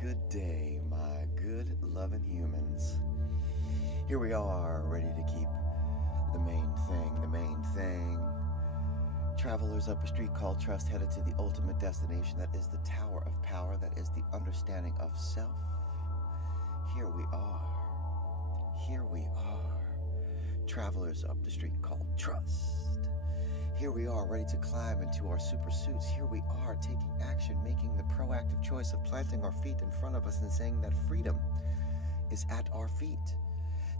good day, my good loving humans. Here we are, ready to keep the main thing. Travelers up a street called trust, headed to the ultimate destination. That is the Tower of Power. That is the understanding of self. Here we are. Travelers up the street called trust. Here we are, ready to climb into our super suits. Here we are, taking action, making the proactive choice of planting our feet in front of us and saying that freedom is at our feet.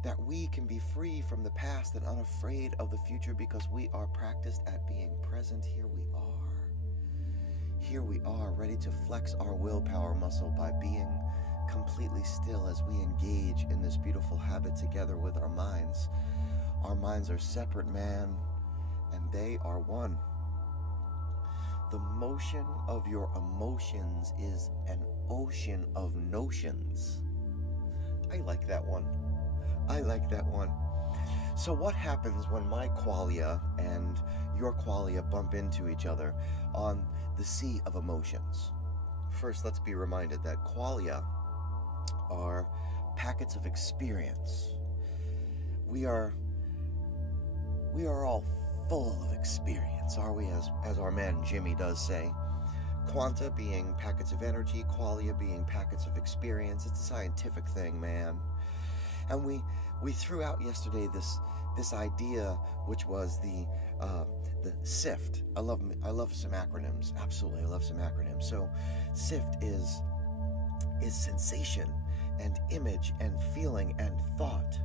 That we can be free from the past and unafraid of the future because we are practiced at being present. Here we are, ready to flex our willpower muscle by being completely still as we engage in this beautiful habit together with our minds. Our minds are separate, man, and they are one. The motion of your emotions is an ocean of notions. I like that one. So what happens when my qualia and your qualia bump into each other on the sea of emotions? First, let's be reminded that qualia are packets of experience. We are all full of experience, are we? As our man Jimmy does say. Quanta being packets of energy, qualia being packets of experience. It's a scientific thing, man. And we threw out yesterday this idea, which was the SIFT. I love some acronyms. Absolutely, I love some acronyms. So SIFT is sensation and image and feeling and thought.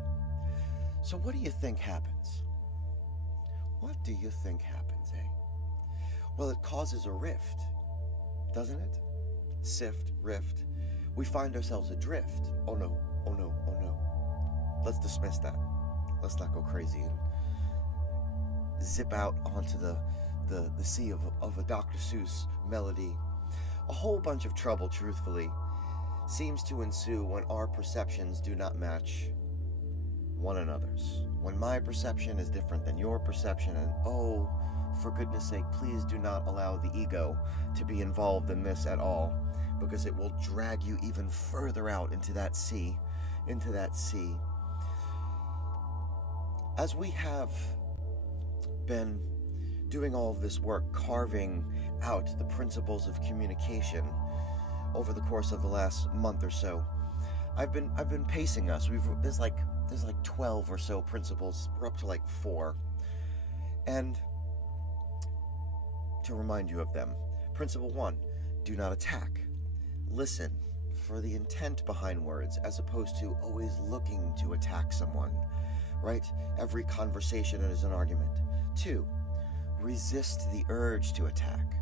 So what do you think happens? What do you think happens, eh? Well, it causes a rift, doesn't it? Sift, rift. We find ourselves adrift. Oh no. Let's dismiss that. Let's not go crazy and zip out onto the sea of a Dr. Seuss melody. A whole bunch of trouble, truthfully, seems to ensue when our perceptions do not match one another's. When my perception is different than your perception, and oh, for goodness sake, please do not allow the ego to be involved in this at all, because it will drag you even further out into that sea. As we have been doing all of this work, carving out the principles of communication over the course of the last month or so, I've been pacing us. There's like 12 or so principles. We're up to like 4. And to remind you of them, principle 1, do not attack. Listen for the intent behind words as opposed to always looking to attack someone, right? Every conversation is an argument. 2, resist the urge to attack.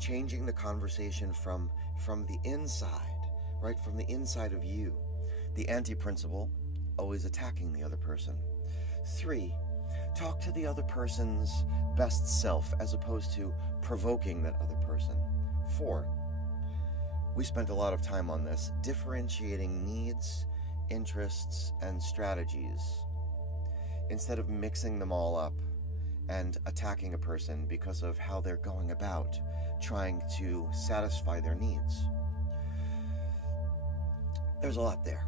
Changing the conversation from the inside, right? From the inside of you. The anti-principle, always attacking the other person. 3, talk to the other person's best self as opposed to provoking that other person. 4, we spent a lot of time on this, differentiating needs, interests, and strategies instead of mixing them all up and attacking a person because of how they're going about trying to satisfy their needs. There's a lot there.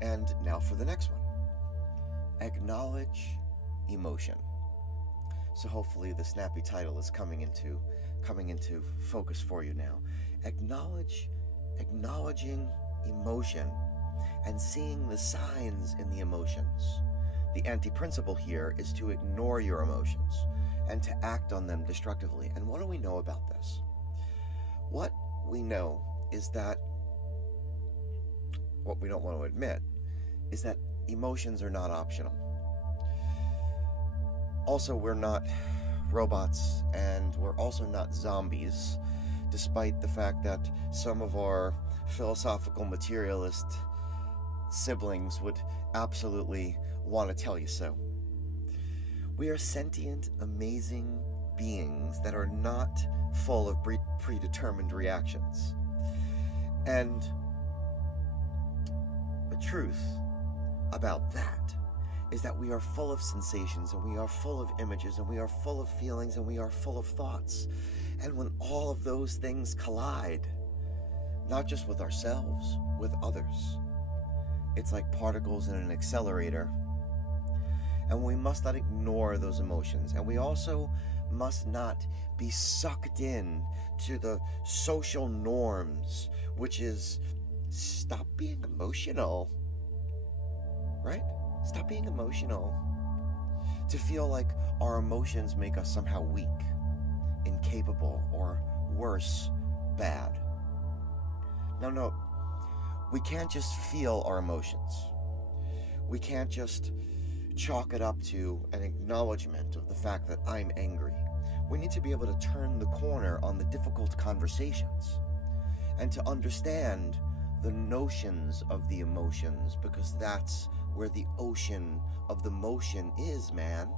And now for the next one. Acknowledge emotion. So hopefully the snappy title is coming into focus for you now. Acknowledging emotion and seeing the signs in the emotions. The anti-principle here is to ignore your emotions and to act on them destructively. And what do we know about this? What we know is that what we don't want to admit is that emotions are not optional. Also, we're not robots, and we're also not zombies, despite the fact that some of our philosophical materialist siblings would absolutely want to tell you so. We are sentient, amazing beings that are not full of predetermined reactions. And the truth about that is that we are full of sensations, and we are full of images, and we are full of feelings, and we are full of thoughts. And when all of those things collide, not just with ourselves, with others. It's like particles in an accelerator. And we must not ignore those emotions. And we also must not be sucked in to the social norms, which is stop being emotional, right? Stop being emotional. To feel like our emotions make us somehow weak, incapable, or worse, bad. No, we can't just feel our emotions. We can't just chalk it up to an acknowledgement of the fact that I'm angry. We need to be able to turn the corner on the difficult conversations and to understand the notions of the emotions, because that's where the ocean of the motion is, man.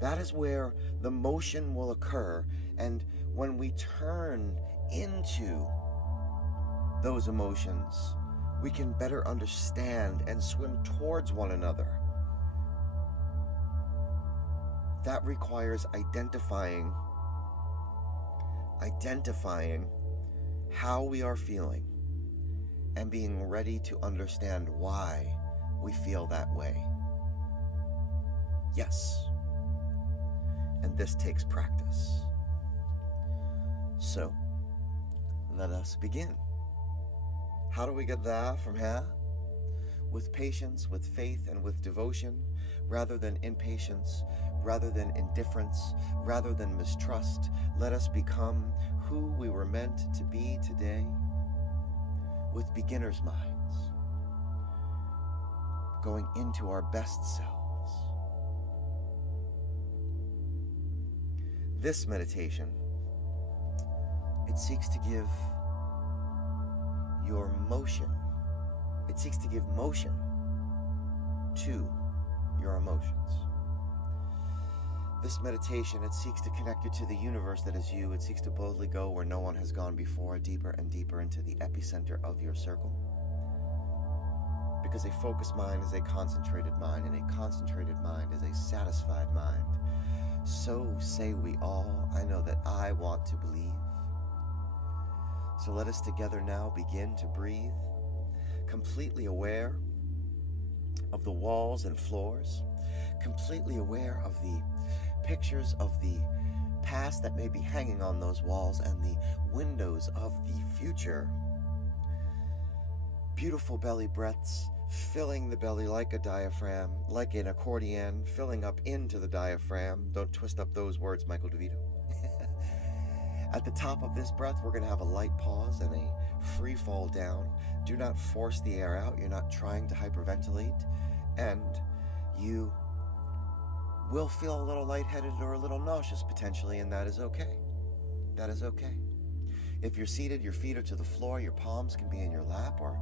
That is where the motion will occur, and when we turn into those emotions, we can better understand and swim towards one another. That requires identifying how we are feeling and being ready to understand why we feel that way. Yes. And this takes practice. So, let us begin. How do we get there from here? With patience, with faith, and with devotion, rather than impatience, rather than indifference, rather than mistrust. Let us become who we were meant to be today, with beginner's minds, going into our best selves. This meditation, it seeks to give your motion, it seeks to give motion to your emotions. This meditation, it seeks to connect you to the universe that is you. It seeks to boldly go where no one has gone before, deeper and deeper into the epicenter of your circle. Because a focused mind is a concentrated mind, and a concentrated mind is a satisfied mind. So say we all. I know that I want to believe. So let us together now begin to breathe, completely aware of the walls and floors, completely aware of the pictures of the past that may be hanging on those walls and the windows of the future. Beautiful belly breaths, filling the belly like a diaphragm, like an accordion, filling up into the diaphragm. Don't twist up those words, Michael DeVito. At the top of this breath, we're going to have a light pause and a free fall down. Do not force the air out. You're not trying to hyperventilate. And you will feel a little lightheaded or a little nauseous potentially, and that is okay. That is okay. If you're seated, your feet are to the floor, your palms can be in your lap or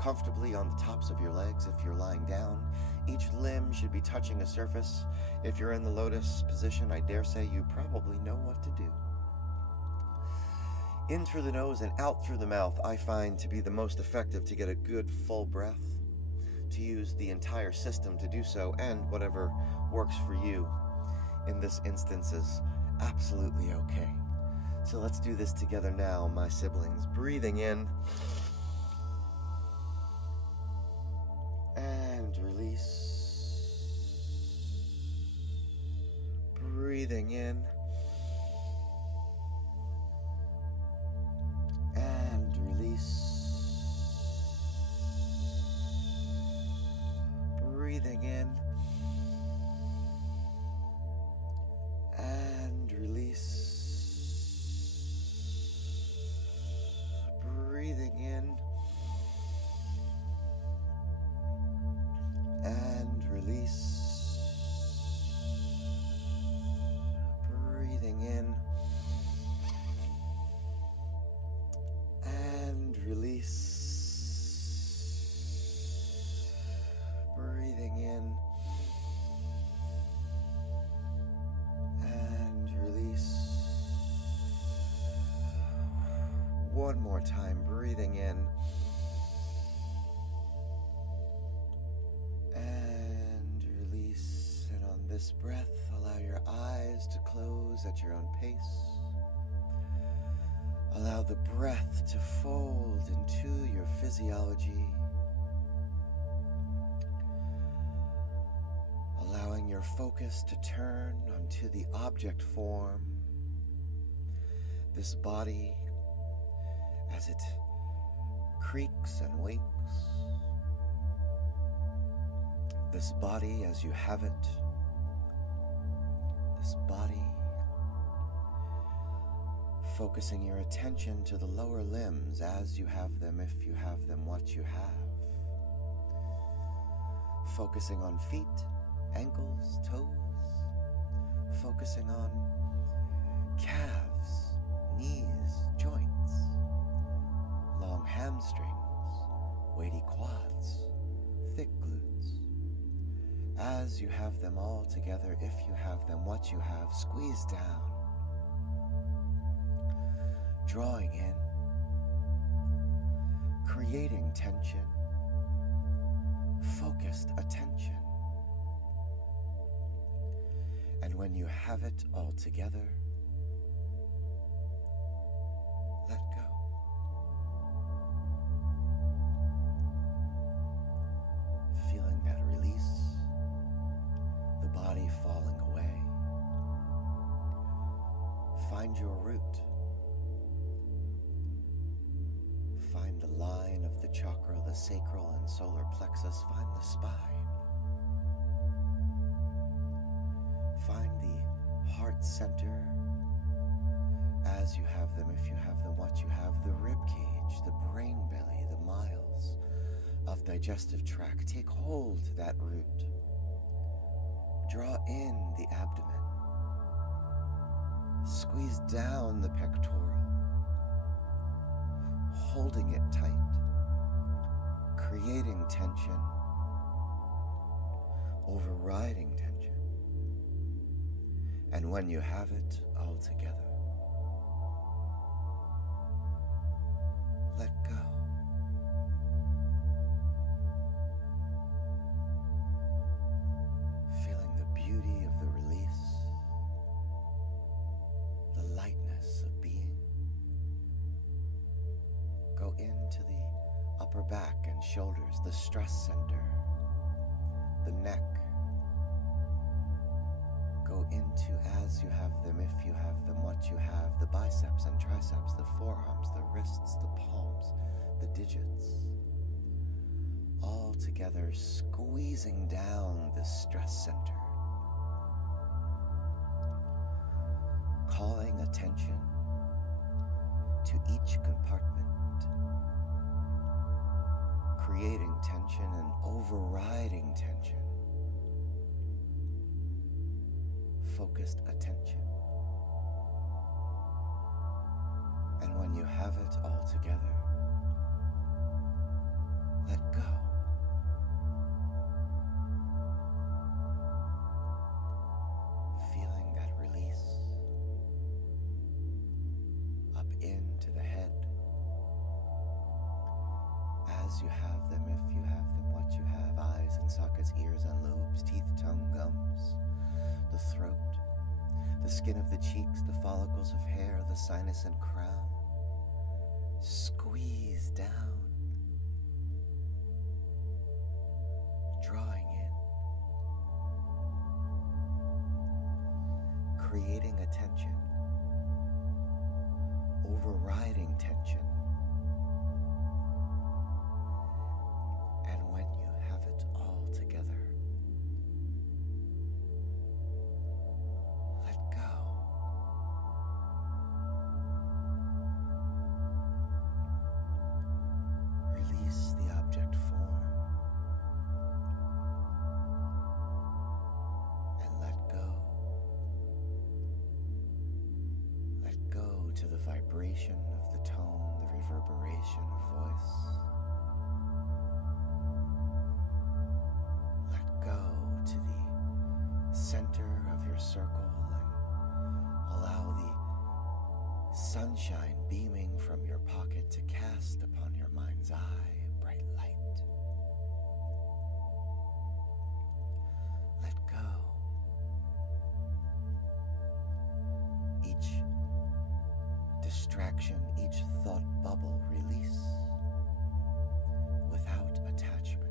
comfortably on the tops of your legs if you're lying down. Each limb should be touching a surface. If you're in the lotus position, I dare say you probably know what to do. In through the nose and out through the mouth, I find to be the most effective to get a good full breath, to use the entire system to do so, and whatever works for you in this instance is absolutely okay. So let's do this together now, my siblings. Breathing in and release. Breathing in and release. Breathing in and release. Breathing in and release. Breathing in and release. Breathing in and release. One more time, breathing in and release. And on this breath, allow your eyes to close at your own pace. Allow the breath to fold into your physiology, allowing your focus to turn onto the object form, this body as it creaks and wakes, this body as you have it, this body, focusing your attention to the lower limbs as you have them, if you have them, what you have. Focusing on feet, ankles, toes. Focusing on calves, knees, joints, long hamstrings, weighty quads, thick glutes. As you have them all together, if you have them, what you have, squeeze down. Drawing in, creating tension, focused attention. And when you have it all together, let go. Feeling that release, the body falling away. Find your root. Find the line of the chakra, the sacral and solar plexus. Find the spine. Find the heart center as you have them, if you have them, what you have, the rib cage, the brain belly, the miles of digestive tract. Take hold to that root. Draw in the abdomen. Squeeze down the pectoral, holding it tight, creating tension, overriding tension. And when you have it all together, let go. Feeling the beauty of the release, the lightness of being. Go into the upper back and shoulders, the stress center, the neck. Go into, as you have them, if you have them, what you have, the biceps and triceps, the forearms, the wrists, the palms, the digits. All together, squeezing down the stress center. Calling attention to each compartment. Creating tension and overriding tension. Focused attention. And when you have it all together, let go. Feeling that release up into the head. As you have them, if you have them, what you have, eyes and sockets, ears and lobes, teeth, tongue, gums, the throat, the skin of the cheeks, the follicles of hair, the sinus and crown. Squeeze down, drawing in, creating a tension, overriding tension. And when you have it all together, the object form and let go. Let go to the vibration of the tone, the reverberation of voice. Let go to the center of your circle and allow the sunshine beaming from your pocket to cast upon your mind's eye. abstraction, each thought bubble release without attachment.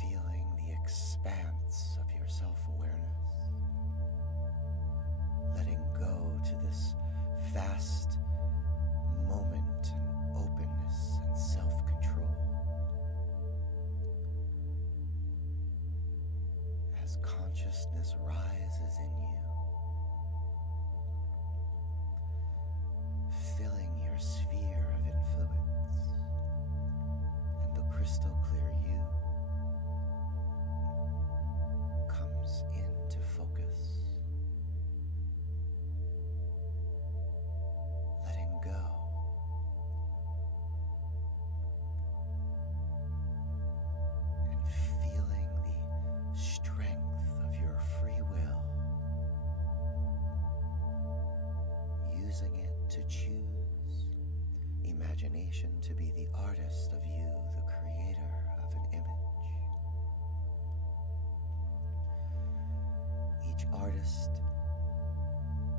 Feeling the expanse of your self-awareness, letting go to this vast moment and openness and self-control. As consciousness rises in you, filling your sphere of influence, and the crystal clear you comes into focus, letting go, and feeling the strength of your free will, using it to choose imagination to be the artist of you, the creator of an image. Each artist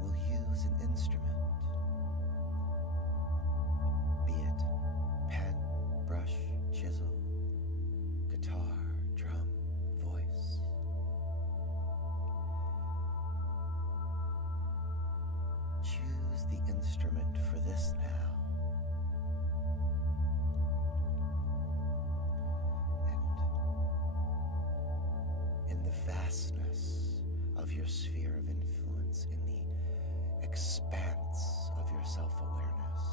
will use an instrument, be it pen, brush, chisel, guitar, drum, voice. Choose the instrument for this now. And in the vastness of your sphere of influence, in the expanse of your self-awareness,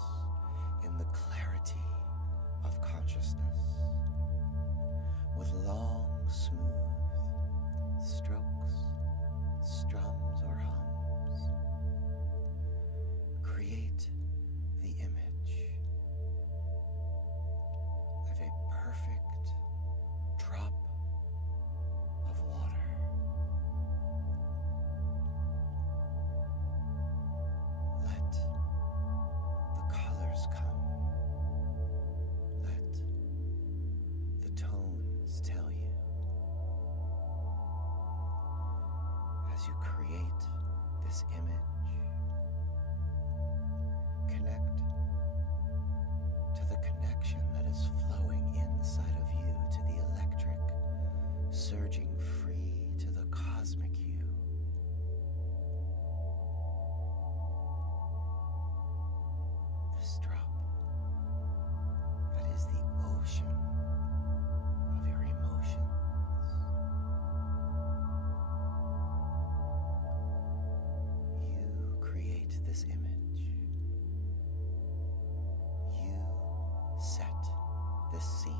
in the clarity of consciousness, with long, smooth strokes, strums, or hums, create the image of a perfect drop of water. Let the colors come. Let the tones tell you. As you create this image, connect to the connection that is flowing inside of you, to the electric surging free to the cosmic you. This drop that is the ocean of your emotions. You create this image. You set this scene.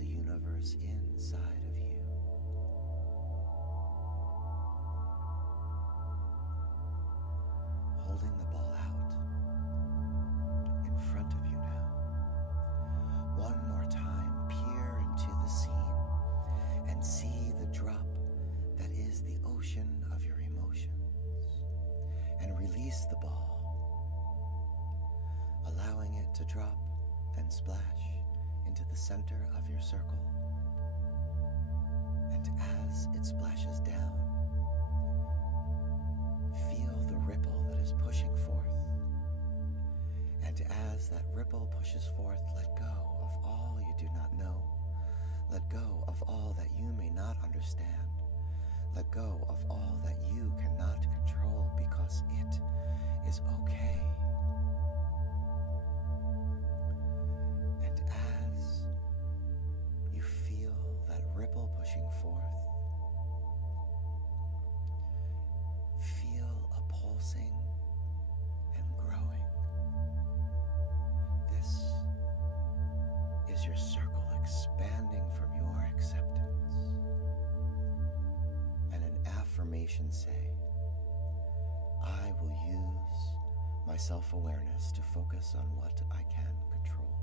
a universe inside of you. Holding the ball out in front of you now. One more time, peer into the scene and see the drop that is the ocean of your emotions, and release the ball, allowing it to drop and splash into the center of your circle. And as it splashes down, feel the ripple that is pushing forth. And as that ripple pushes forth, let go of all you do not know. Let go of all that you may not understand. Let go of all that you cannot control, because it is okay. And as you feel that ripple pushing forth, feel a pulsing and growing. This is your circle expanding from your acceptance. And an affirmation say, I will use my self-awareness to focus on what I can control.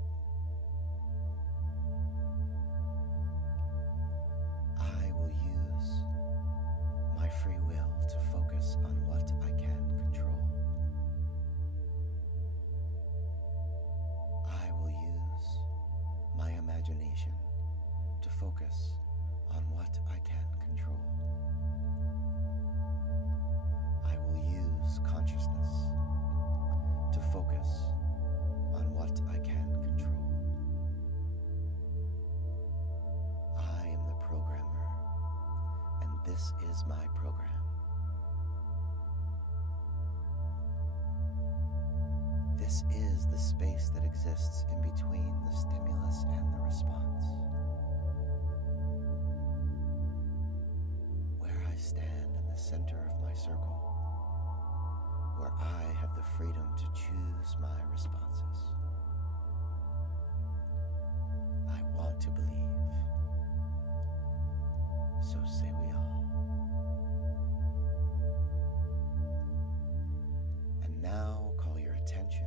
I will use my free will to focus on what I can control. I will use my imagination to focus on what I can control. I will use consciousness to focus on what I can control. I am the programmer, and this is my program. This is the space that exists in between the stimulus and the response, where I stand in the center of my circle, where I have the freedom to choose my responses. I want to believe, so say we all. And now call your attention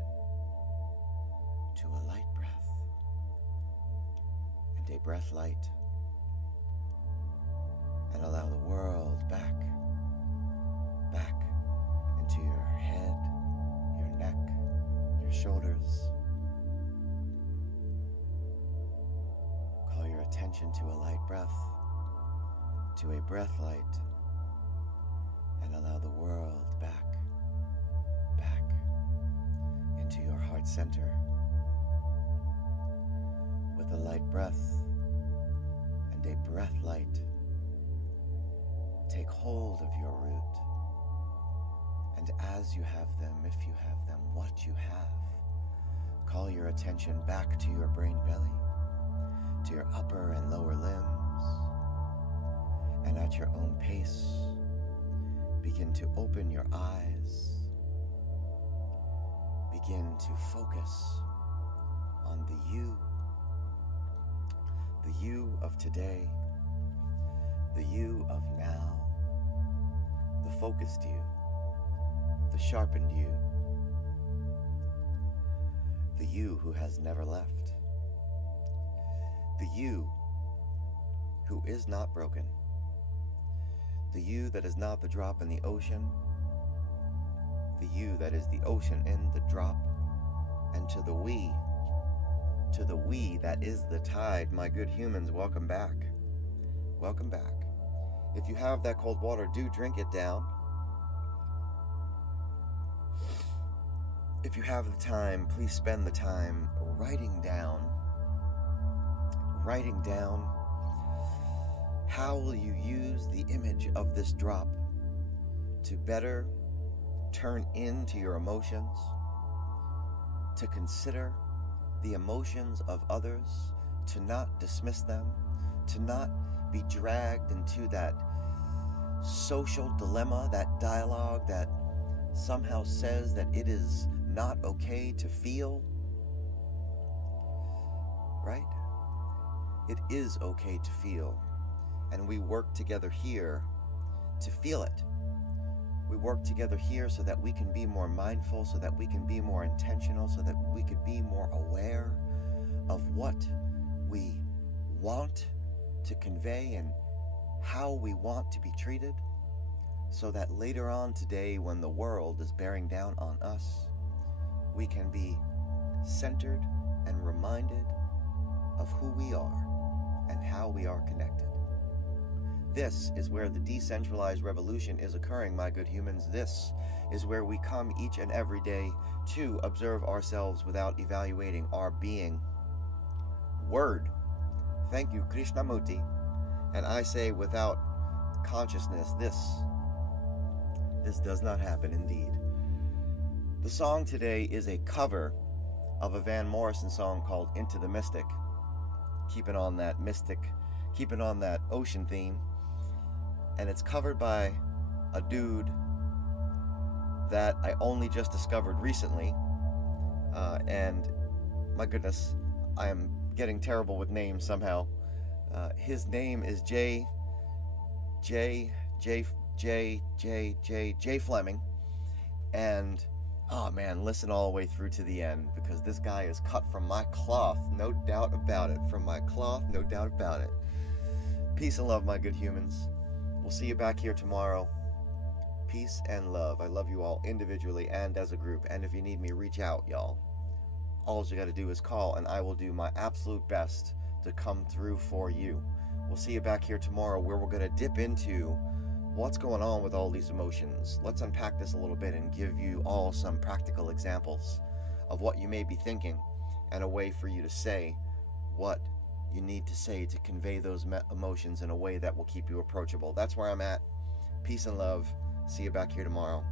to a light breath and a breath light, and allow the world back into your head, your neck, your shoulders. Call your attention to a light breath, to a breath light, and allow the world back into your heart center. With a light breath and a breath light, take hold of your root. And as you have them, if you have them, what you have, call your attention back to your brain belly, to your upper and lower limbs, and at your own pace, begin to open your eyes. Begin to focus on the you of today, the you of now, the focused you, the sharpened you, the you who has never left, the you who is not broken, the you that is not the drop in the ocean, the you that is the ocean in the drop, and to the we that is the tide. My good humans, welcome back. Welcome back. If you have that cold water, do drink it down. If you have the time, please spend the time writing down how will you use the image of this drop to better turn into your emotions, to consider the emotions of others, to not dismiss them, to not be dragged into that social dilemma, that dialogue that somehow says that it is not okay to feel, right? It is okay to feel, and we work together here to feel it. We work together here so that we can be more mindful, so that we can be more intentional, so that we could be more aware of what we want to convey and how we want to be treated, so that later on today, when the world is bearing down on us, we can be centered and reminded of who we are and how we are connected. This is where the decentralized revolution is occurring, my good humans. This is where we come each and every day to observe ourselves without evaluating our being. Word. Thank you, Krishnamurti. And I say, without consciousness, this does not happen indeed. The song today is a cover of a Van Morrison song called Into the Mystic. Keeping on that mystic, keeping on that ocean theme. And it's covered by a dude that I only just discovered recently. And my goodness, I am getting terrible with names somehow. His name is J Fleming. And oh man, listen all the way through to the end, because this guy is cut from my cloth, no doubt about it. From my cloth, no doubt about it. Peace and love, my good humans. We'll see you back here tomorrow. Peace and love. I love you all individually and as a group. And if you need me, reach out, y'all. All you got to do is call, and I will do my absolute best to come through for you. We'll see you back here tomorrow, where we're going to dip into what's going on with all these emotions. Let's unpack this a little bit and give you all some practical examples of what you may be thinking, and a way for you to say what you need to say to convey those emotions in a way that will keep you approachable. That's where I'm at. Peace and love. See you back here tomorrow.